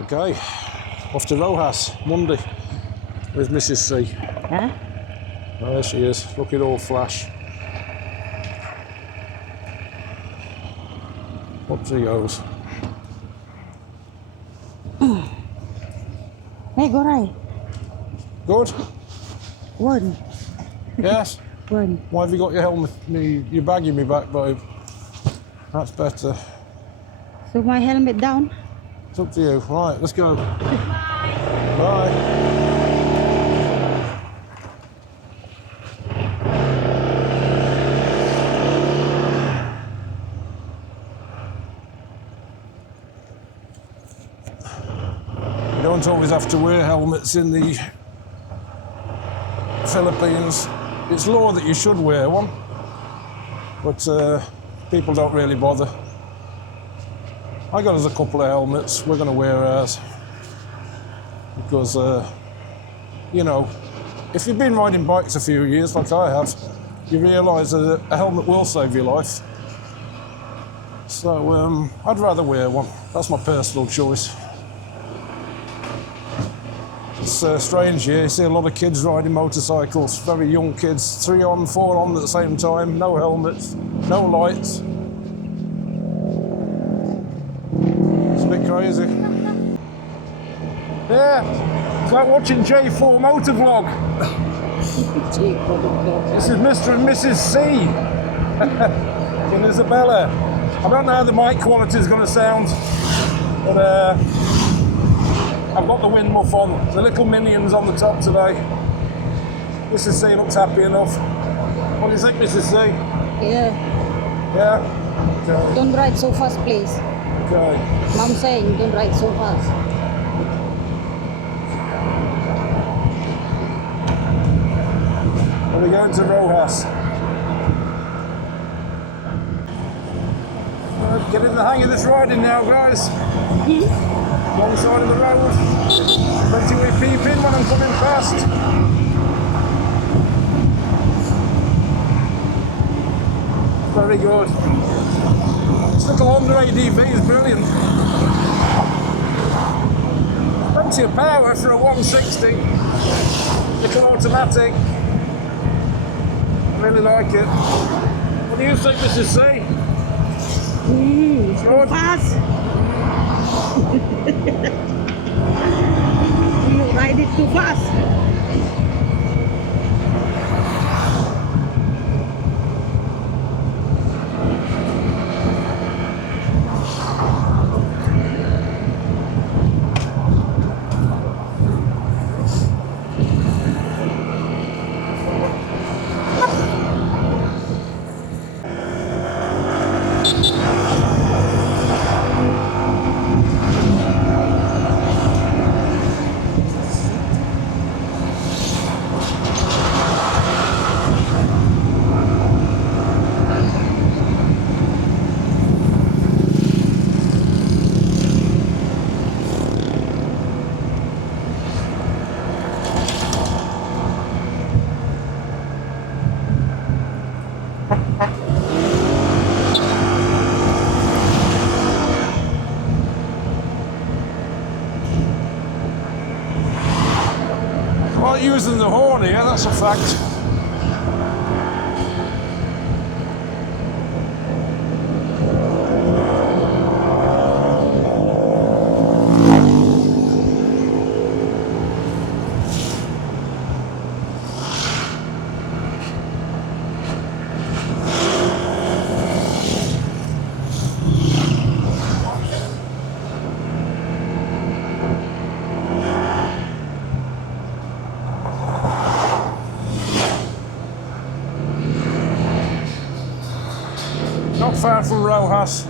Okay, off to Rojas, Monday. Where's Mrs. C? Huh? Oh, there she is. Look at all flash. Up she goes. Hey, go right. Good? One. Yes? One. Why have you got your helmet, your bag in my back, babe? That's better. So my helmet down. It's up to you. Right, let's go. Bye. You don't always have to wear helmets in the Philippines. It's law that you should wear one, but people don't really bother. I got us a couple of helmets. We're going to wear ours because, you know, if you've been riding bikes a few years, like I have, you realise that a helmet will save your life. So I'd rather wear one. That's my personal choice. It's strange here. You see a lot of kids riding motorcycles, very young kids, 3 on, 4 on at the same time, no helmets, no lights. Crazy. Yeah, it's like watching J4 Motovlog. This is Mr. and Mrs. C in Isabella. I don't know how the mic quality is going to sound, but I've got the wind muff on. The little minions on the top today. Mrs. C looks happy enough. What do you think, Mrs. C? Yeah. Yeah? Okay. Don't ride so fast, please. Okay. Mom saying don't ride so fast. We're going to Rojas. Getting the hang of this riding now, guys. Wrong side of the road. Plenty way peeping when I'm coming fast. Very good. This little Honda ADV is brilliant. Plenty of power for a 160. Little automatic. I really like it. What do you think, Mrs. C? It's too fast. You ride it too fast. Not using the horn here, that's a fact. Not far from Rojas.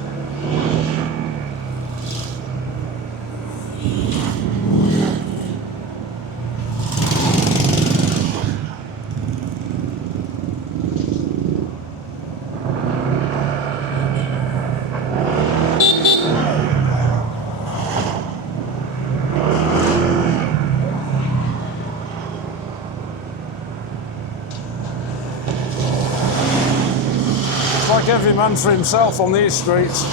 Like every man for himself on these streets.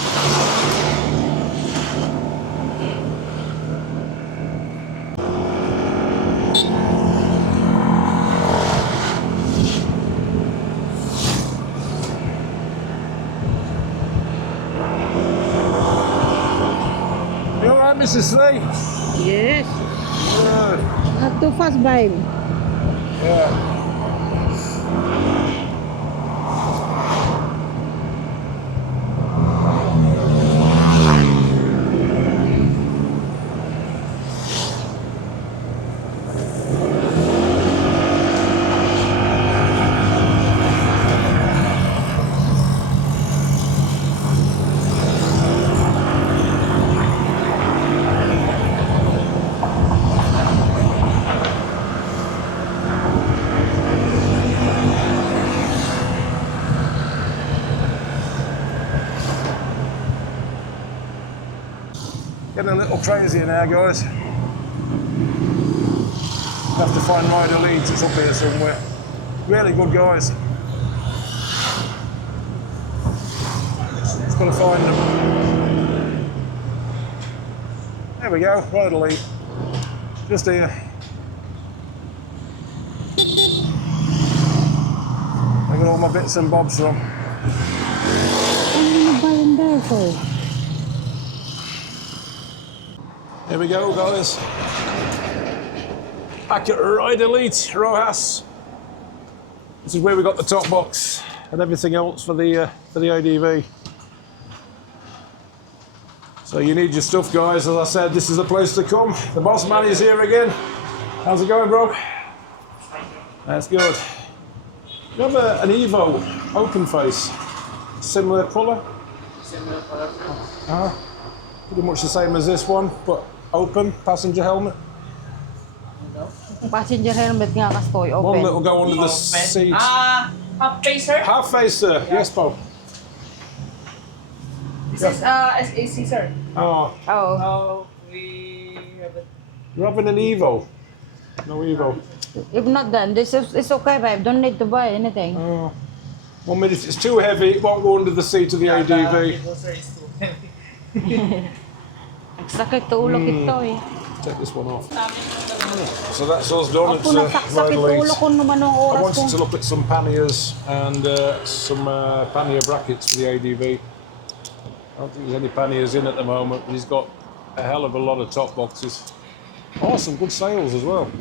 right, Mrs. C? Yes. Good. Not too fast, babe. Yeah. Getting a little crazy now, guys. Have to find rider leads. It's up here somewhere. Really good guys. Just gotta find them. There we go, rider lead. Just here. I got all my bits and bobs from. Ano ba yung there for? Here we go, guys. Back at Ride Elite, Rojas. This is where we got the top box and everything else for the ADV. So you need your stuff, guys. As I said, this is the place to come. The boss man is here again. How's it going, bro? That's good. You have an Evo open face, similar colour. Similar color. Pretty much the same as this one, but open passenger helmet. Passenger helmet nga kastoy, open. One little go under the seat. Half face, sir. Half face, sir. Yes, Paul. This is SAC, sir. Oh, Oh. We have it. you're having an Evo. No Evo. If not done, this is it's okay, babe. Don't need to buy anything. Oh. Well, I mean, if it's too heavy, it won't go under the seat of the ADV. The sir is too heavy. Nagsakit to ulo kito eh. Take this one off. So that's us done. It's Ako nagsakit Ride ulo Elite. ko naman ng I oras ko. wanted to look at some panniers and some pannier brackets for the ADV. I don't think there's any panniers in at the moment, but he's got a hell of a lot of top boxes. Oh, some good sales as well.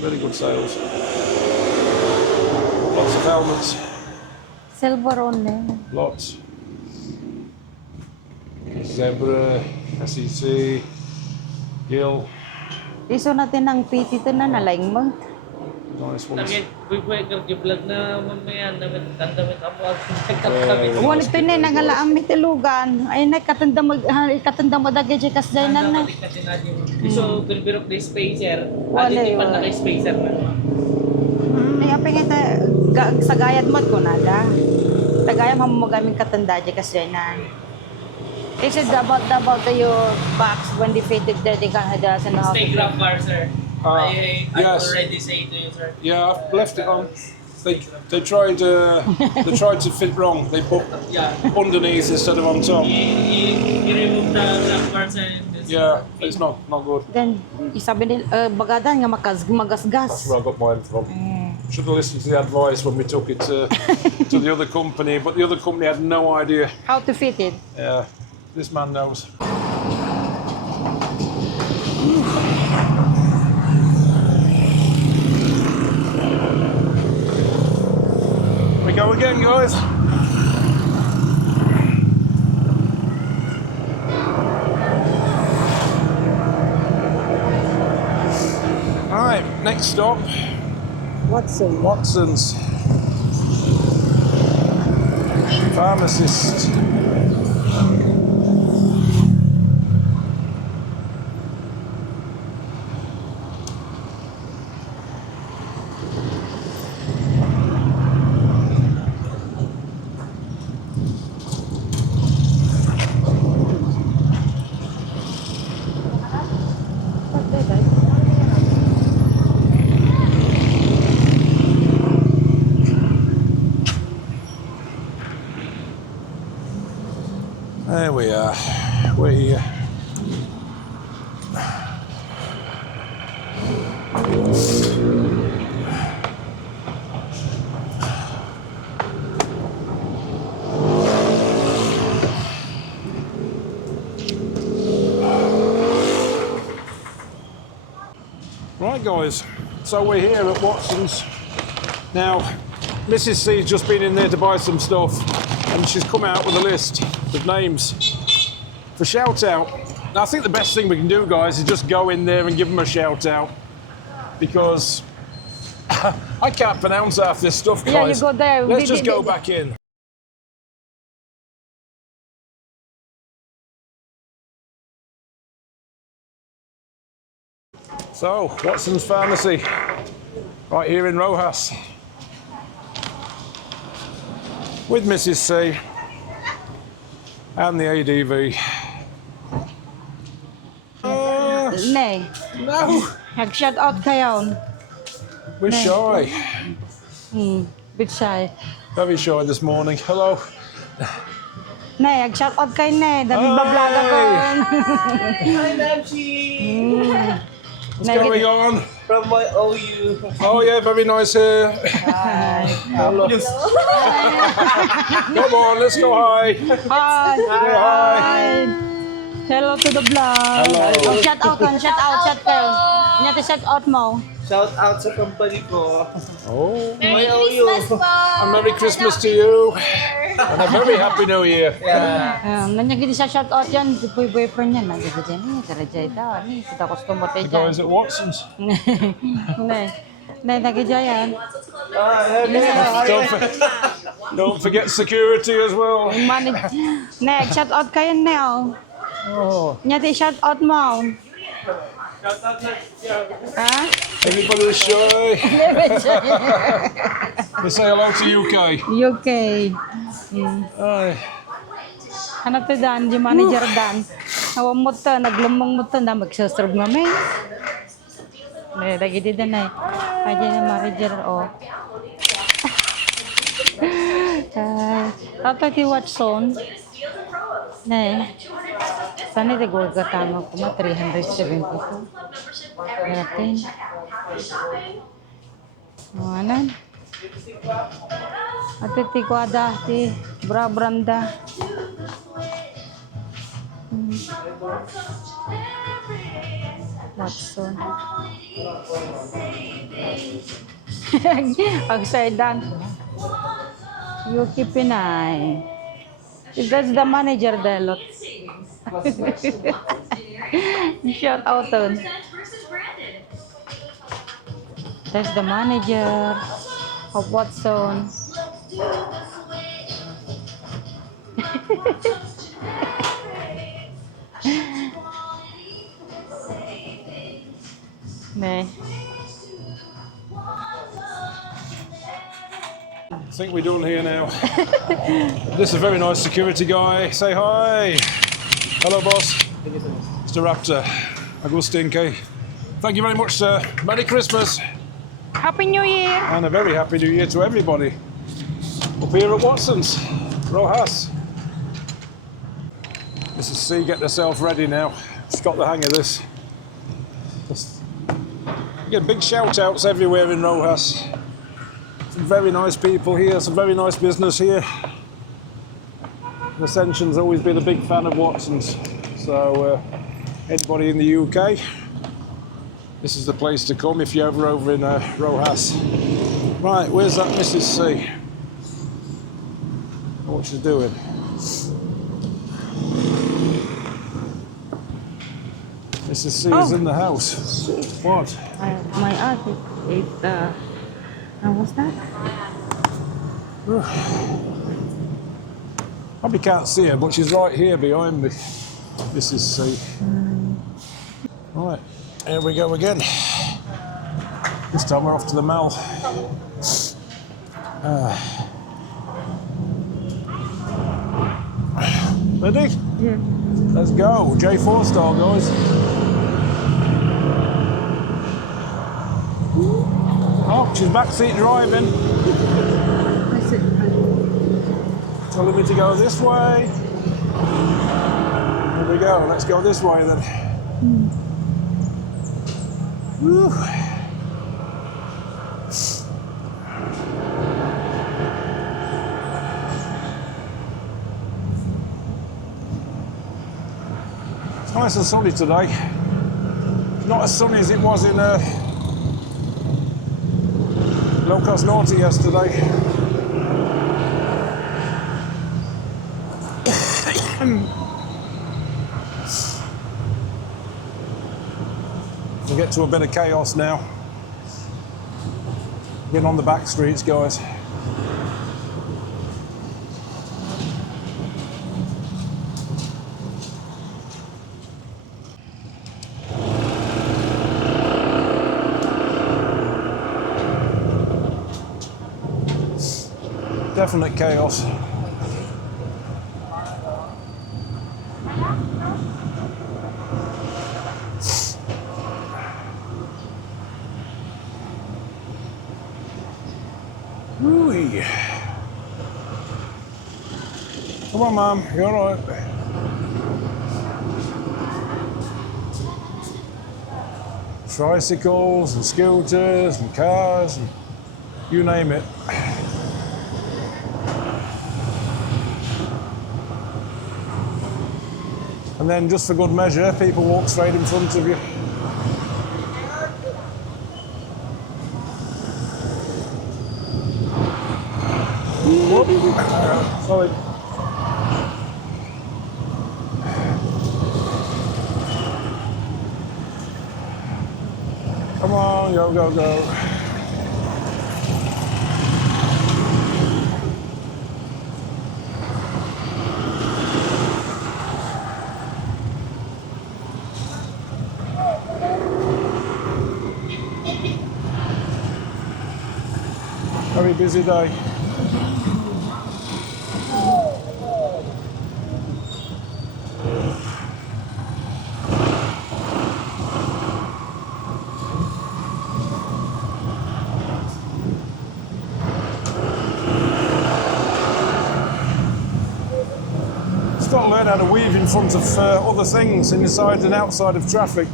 Really good sales. Lots of helmets. Silver on there. Lots. Zebra, SEC, Gill. Iso natin ng PT ito na alignment. Nice ones. Lagi, quick vlog na mamaya damit damit ako at Wala ito na nangalaang mitilugan. Ay na katanda madagay dyan kas dyan na. So, bilbirok na spacer. Wala Adi yun. pa na spacer na. Ay apeng ito sa gayad mo ko nada. Tagayam mo magaming katanda dyan kas dyan na. Is it about your box when defeated that they can hada sa na. Stay grab bar, sir. I yes. already say to you, sir. Yeah, I've left it on. They tried to fit wrong. They put Yeah. underneath instead of on top. You remove the grab bar, sir. Yeah, it's not good. Then isabi nila bagadan nga magasgas. That's where I got mine from. Should have listened to the advice when we took it to the other company, but the other company had no idea. How to fit it? Yeah, this man knows. We go again, guys. All right, next stop, Watson's. Pharmacist. Right guys, so we're here at Watson's. Now, Mrs. C's just been in there to buy some stuff and she's come out with a list of names for shout out. Now I think the best thing we can do guys is just go in there and give them a shout out because I can't pronounce half this stuff guys. Yeah, you go there. Let's just go back in. So, Watson's Pharmacy, right here in Rojas, with Mrs. C and the ADV. Nee, No, nag-shout out kayo. we're shy. Bit shy. Very shy this morning. Hello. Nee, nag-shout out kayo ne. Nag-vlog ako. Hi, Nancy! What's going on? From my OU. Oh yeah, very nice here. Hello. Come on, let's go hi. Hi. Hi. Hello to the vlog. Hello. Oh, shout out kayo. Nyata shout out mo. Shout out sa company ko. Oh, My OU. and Merry Christmas to you. And a very Happy New Year. Yeah. Nanyagin sa shout out yan. Si boyfriend yan. Nagigit yan. Karajay daw. Kita customer tayo The guys at Watson's. Nagigit yan. Don't forget security as well. Next, shout out kayo now. Oh, Nyati shout out mo. Ha? everybody's shy. They say hello to UK. UK. Ay. Ano to Dan? Di manager Dan. Hawa mo to, naglumong mo to na magsaserve kami. Lagi din na eh. Aja na manager o. Ato ti Watson. Ne. Sana di gol ka tama ko ma 372. Natin. Anan. Ate ti kwada ti branda. Watson. Pagsaidan. UK-PINAY. That's the manager Delot. Shout out on. That's the manager of Watson. Ne. I think we're done here now. This is a very nice security guy. Say hi. Hello, boss. Mr. Raptor. Agustin K. Thank you very much, sir. Merry Christmas Happy New Year! and a very Happy New Year to everybody. Up here at Watson's, Rojas. Mrs. C, get herself ready now. She's got the hang of this. You get big shout outs everywhere in Rojas. Some very nice people here, some very nice business here. Ascension's always been a big fan of Watson's. So anybody in the UK, this is the place to come if you're ever over in Rojas. Right, where's that Mrs. C? What she's doing? Mrs. C is in the house. What? My attic, what's that? Probably can't see her, but she's right here behind me. Mrs. C. Right, here we go again. This time we're off to the mall. Ready? Yeah. Let's go. J4 style, guys. Oh, she's backseat driving. Telling me to go this way. Here we go. Let's go this way then. Whew. It's nice and sunny today. Not as sunny as it was in low cost Norte yesterday. We get to a bit of chaos now. Getting on the back streets, guys. Definite chaos. Ooh. Come on, Mum, you're all right. Tricycles and scooters and cars and you name it. And then just for good measure, people walk straight in front of you. Whoop. Sorry. Come on, go, go, go. Very busy day. Just got to learn how to weave in front of other things inside and outside of traffic.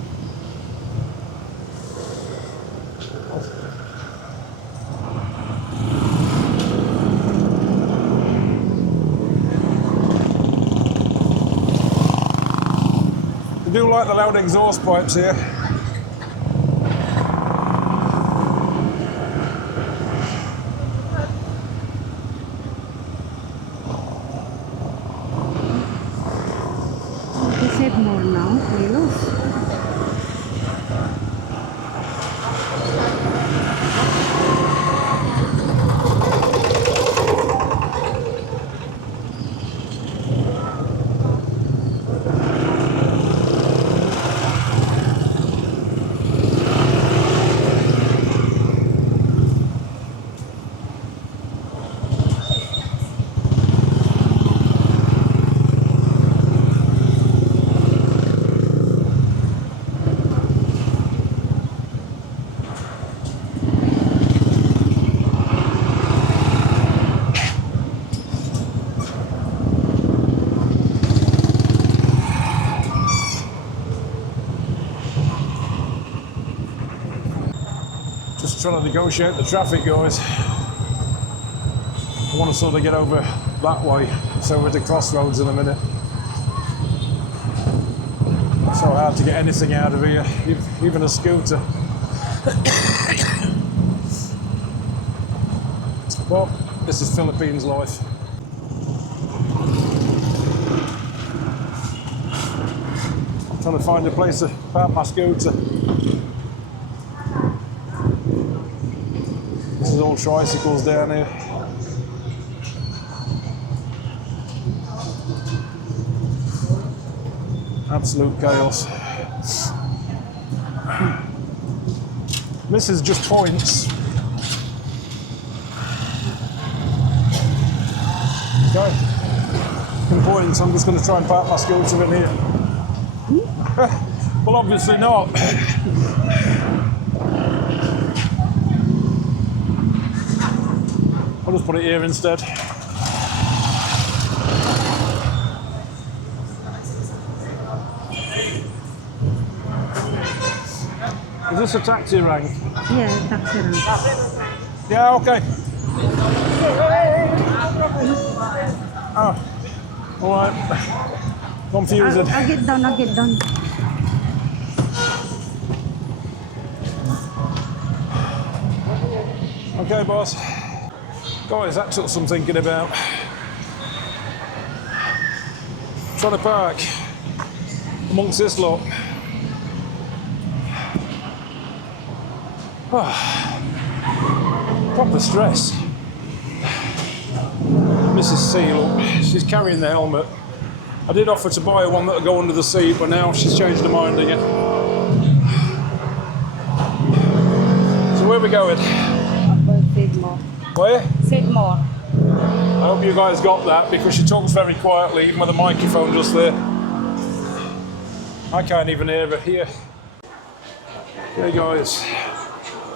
I do like the loud exhaust pipes here. They Savemore now, Milos. Just trying to negotiate the traffic, guys. I want to sort of get over that way, so we're at the crossroads in a minute. It's so hard to get anything out of here, even a scooter. Well, this is Philippines life. I'm trying to find a place to park my scooter. This is all tricycles down here. Absolute chaos. This is just points. Okay. In points, I'm just going to try and park my scooter in here. Well, obviously not. I'll just put it here instead. Is this a taxi rank? Yeah, taxi rank. Yeah, okay. Oh, all right. Confused. I'll get down, I'll get down. Okay, boss. Guys, that took some thinking about. Trying to park amongst this lot. Proper stress. Mrs. C, look, she's carrying the helmet. I did offer to buy her one that would go under the seat, but now she's changed her mind again. So where are we going? Savemore. Where? Savemore. I hope you guys got that, because she talks very quietly, even with the microphone just there. I can't even hear her here. Okay guys,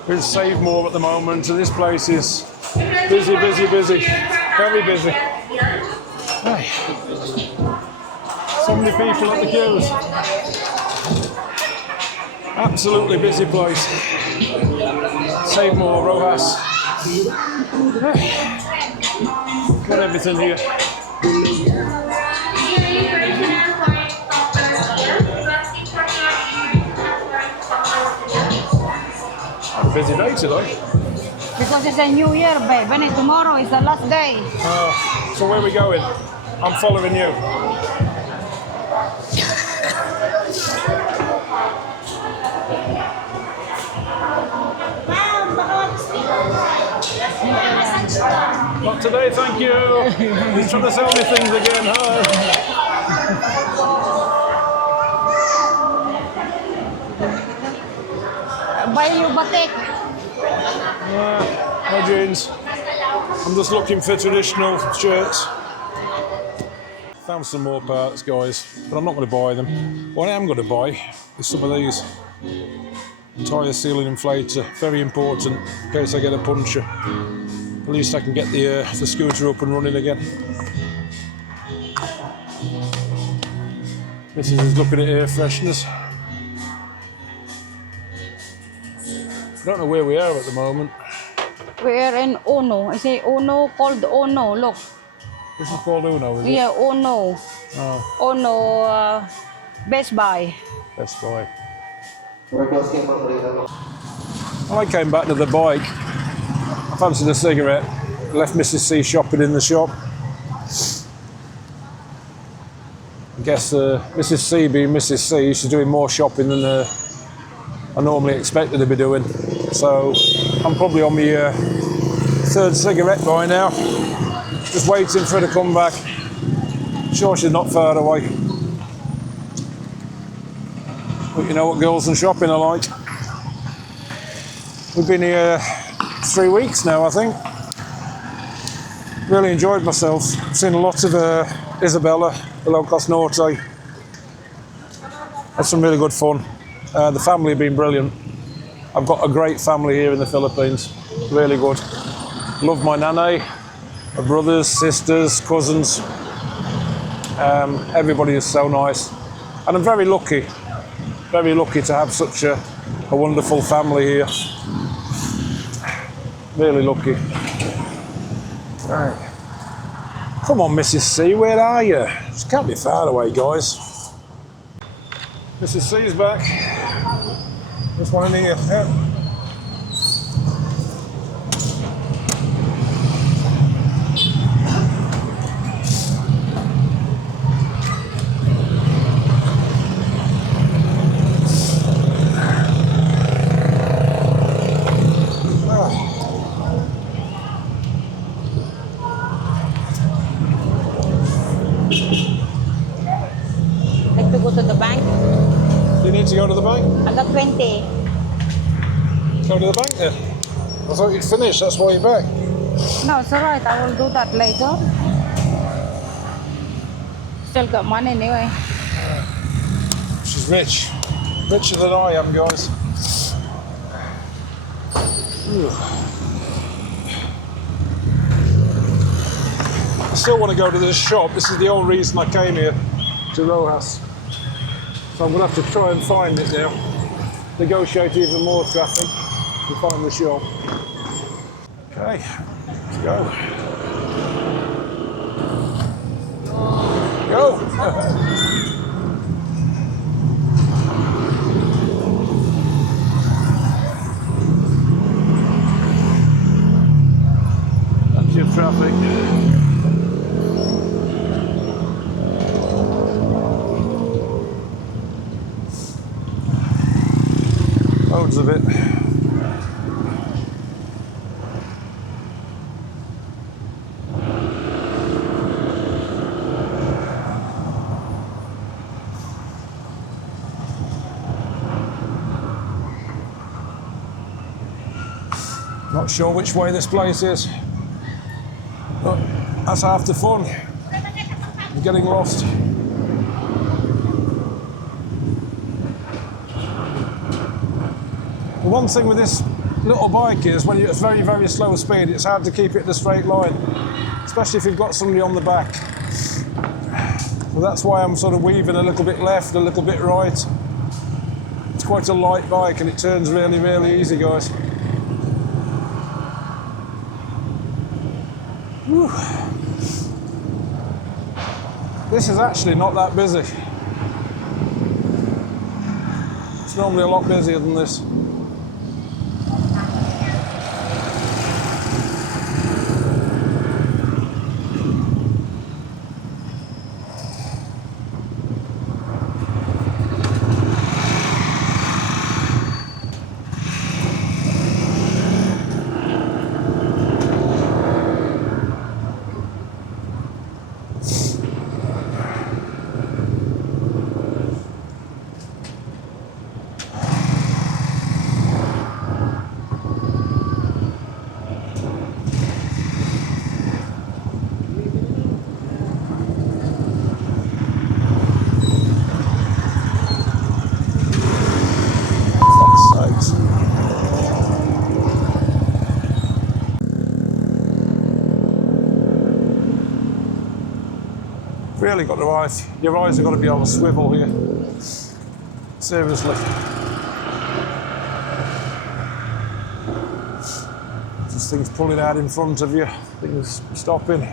we're in Savemore at the moment, and this place is busy, busy, busy. Very busy. Hey. So many people at the queues. Absolutely busy place. Savemore, roxas. Hey. Got everything here. Had a busy day today. Because it's a new year, babe. And tomorrow is the last day. So where are we going? I'm following you. Not today, thank you. He's trying to sell me things again, huh? Buy you batik. No jeans. I'm just looking for traditional shirts. Found some more parts, guys, but I'm not going to buy them. What I am going to buy is some of these. Tyre sealing inflator, very important in case I get a puncture. At least I can get the scooter up and running again. Mrs. is looking at air fresheners. I don't know where we are at the moment. We're in Ono. I say Ono, called Ono. Look. This is called Uno, is it? Yeah, Ono. Oh, Ono, Best Buy. Best Buy. I came back to the bike. I fancied a cigarette. Left Mrs. C shopping in the shop. I guess Mrs. C being Mrs. C, she's doing more shopping than I normally expected to be doing. So I'm probably on my third cigarette by now. Just waiting for her to come back. Sure, she's not far away. But you know what girls and shopping are like. We've been here 3 weeks now, I think. Really enjoyed myself. Seen a lot of Isabella, the low-cost Norte. Had some really good fun. The family have been brilliant. I've got a great family here in the Philippines. Really good. Love my nanny, my brothers, sisters, cousins. Everybody is so nice. And I'm very lucky to have such a wonderful family here. Really lucky. Right. Come on, Mrs. C, where are you? She can't be far away, guys. Mrs. C's back. This one in here. Yeah. Like to go to the bank? You need to go to the bank? I got 20. Go to the bank then. I thought you'd finished, that's why you're back. No, it's alright. I will do that later. Still got money anyway. She's rich. Richer than I am, guys. I still want to go to this shop. This is the whole reason I came here to Rojas. So I'm going to have to try and find it now. Negotiate even more traffic to find the shop. Okay, let's go. Go! Loads of it. Not sure which way this place is, but that's half the fun. You're getting lost. The one thing with this little bike is when you're at very, very slow speed, it's hard to keep it in a straight line, especially if you've got somebody on the back. So that's why I'm sort of weaving a little bit left, a little bit right. It's quite a light bike and it turns really, really easy, guys. Whew. This is actually not that busy. It's normally a lot busier than this. Really got to eyes. Your eyes have got to be on a swivel here. Seriously. Just things pulling out in front of you, things stopping.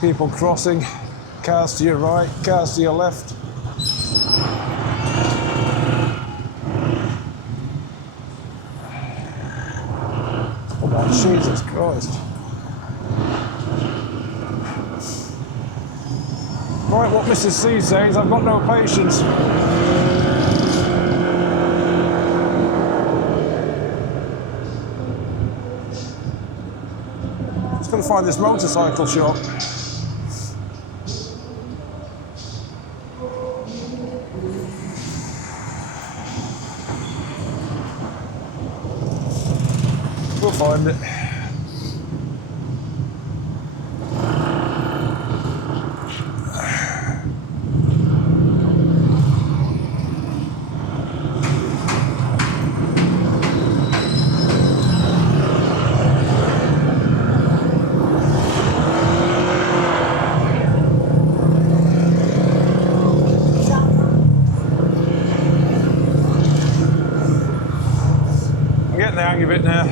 People crossing, cars to your right, cars to your left. Oh my Jesus Christ. Right, what Mrs. C says, I've got no patience. Just going to find this motorcycle shop. We'll find it. The hang of it now.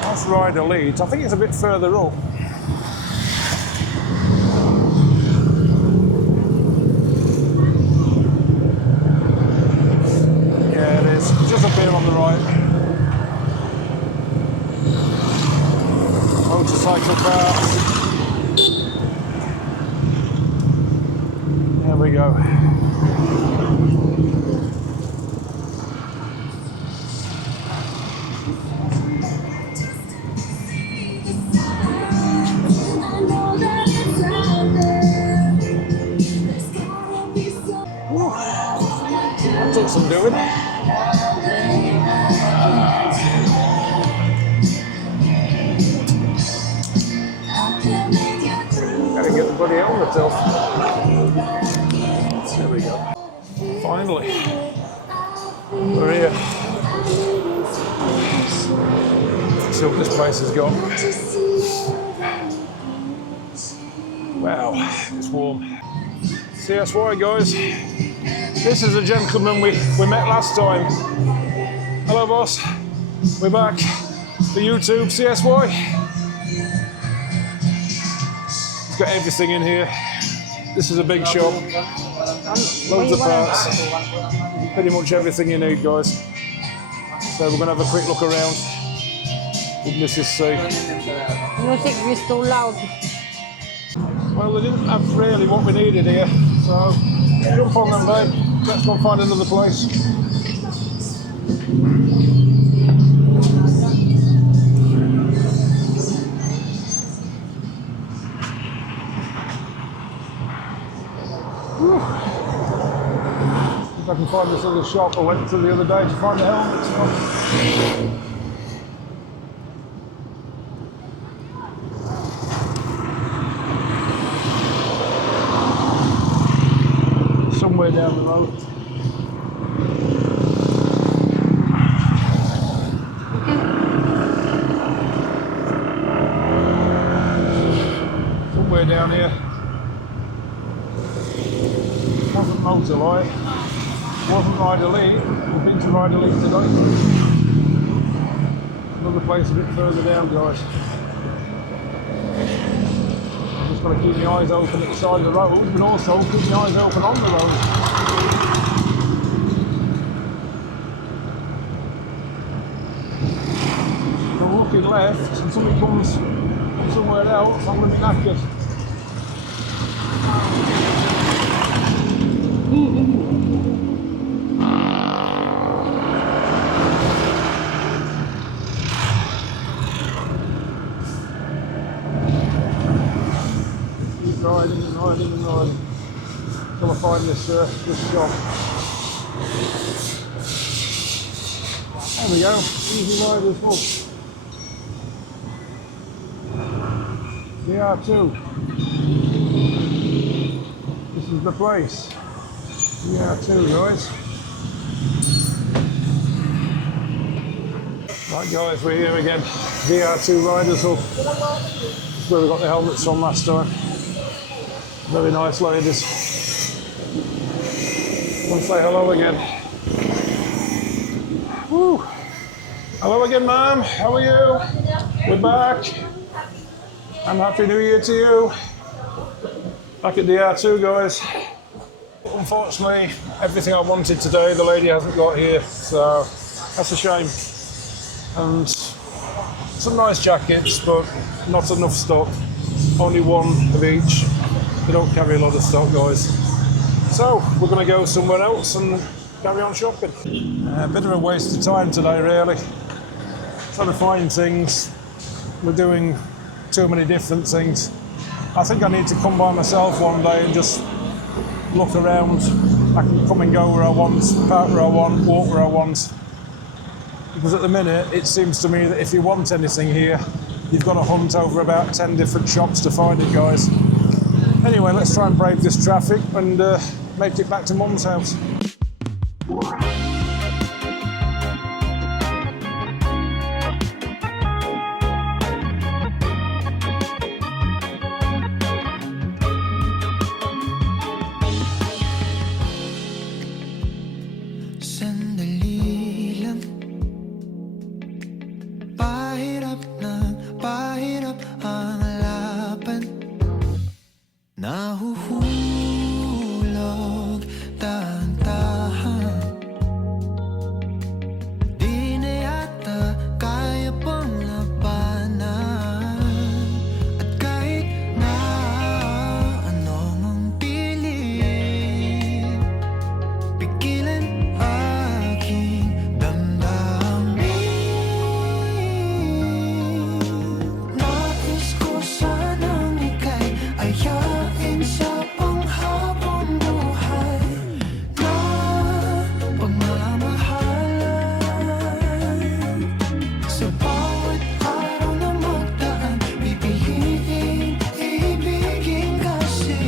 That's Rider Leeds. I think it's a bit further up. Yeah, it is. Just up here on the right. Motorcycle parts. There we go. Whew. That took some doing. Gotta get the bloody helmet off. There we go. Finally, we're here. Let's see what this place has got. Wow, it's warm. CSY guys, this is a gentleman we met last time. Hello boss, we're back for YouTube. CSY. It's got everything in here. This is a big shop. Loads of parts. Pretty much everything you need, guys. So we're going to have a quick look around with Mrs. C. Music is too loud. Well, they didn't have really what we needed here, so jump on them, babe. Let's go find another place. Whew. If I can find this other shop I went to the other day to find the helmets. Somewhere down the road. Somewhere down here. Wasn't Motor Light. Wasn't Ride Elite. We've been to Ride Elite today. Another place a bit further down, guys. Just got to keep my eyes open at the side of the road, but also keep my eyes open on the road. If I'm looking left and somebody comes from somewhere else, I'm going to be knackered. Riding and riding and riding until I find this shop. There we go, Easy Riders Hub. DR2. This is the place. DR2, guys. Right guys, we're here again. DR2 Riders Hub. That's where we got the helmets from last time. Very nice ladies. Want to say hello again. Woo. Hello again, ma'am. How are you? We're back. And Happy New Year to you. Back at DR2, guys. Unfortunately, everything I wanted today, the lady hasn't got here, so that's a shame. And some nice jackets, but not enough stock. Only one of each. They don't carry a lot of stock, guys. So we're going to go somewhere else and carry on shopping. A bit of a waste of time today, really. Trying to find things. We're doing too many different things. I think I need to come by myself one day and just look around. I can come and go where I want, park where I want, walk where I want. Because at the minute, it seems to me that if you want anything here, you've got to hunt over about 10 different shops to find it, guys. Anyway, let's try and brave this traffic and make it back to Mum's house. Sandali lang, pahirap ang laban. Nahuhulog dahan-dahan. Di na yata kaya pang labanan. At kahit na ano mang pilit, pigilan aking damdamin. Nais ko sanang ika'y ayain sa panghabang buhay na pagmamahalan. Sa bawat araw na magdaan, pipiliin, ibigin kasi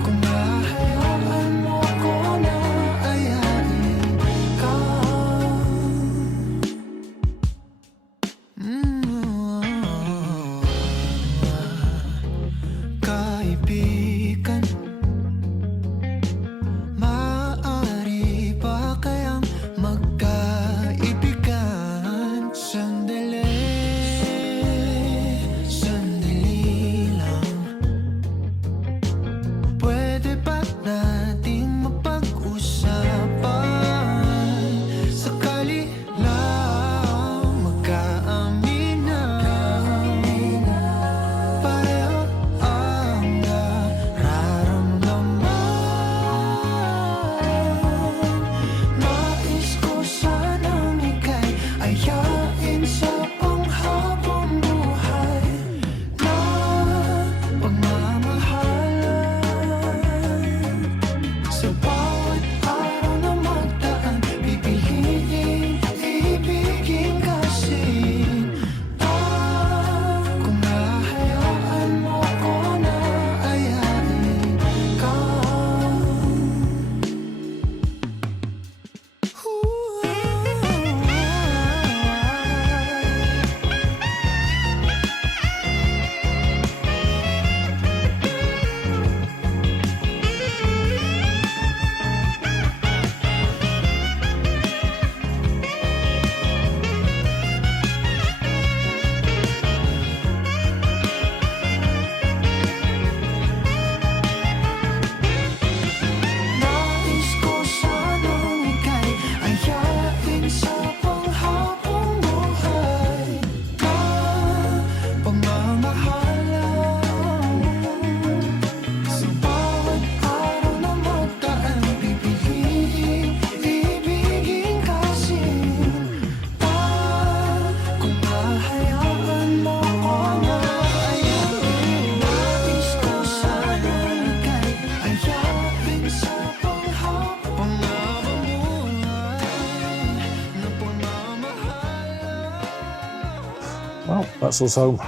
kung hahayaan mo ko na ayain ka. Kaibigan, maaari ba kayang magkaibigan? Sandali, sandali lang. Pwede ba nating mapag-usapan? Sakali lang magkaaminin. Well, that's us home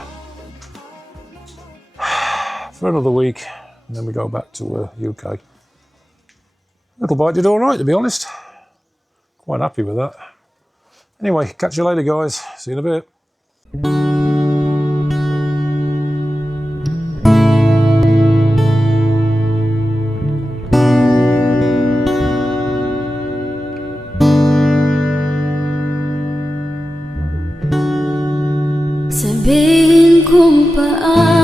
for another week, and then we go back to UK. Little bite did all right, to be honest. Quite happy with that. Anyway, catch you later, guys. See you in a bit. Sabihin kung paano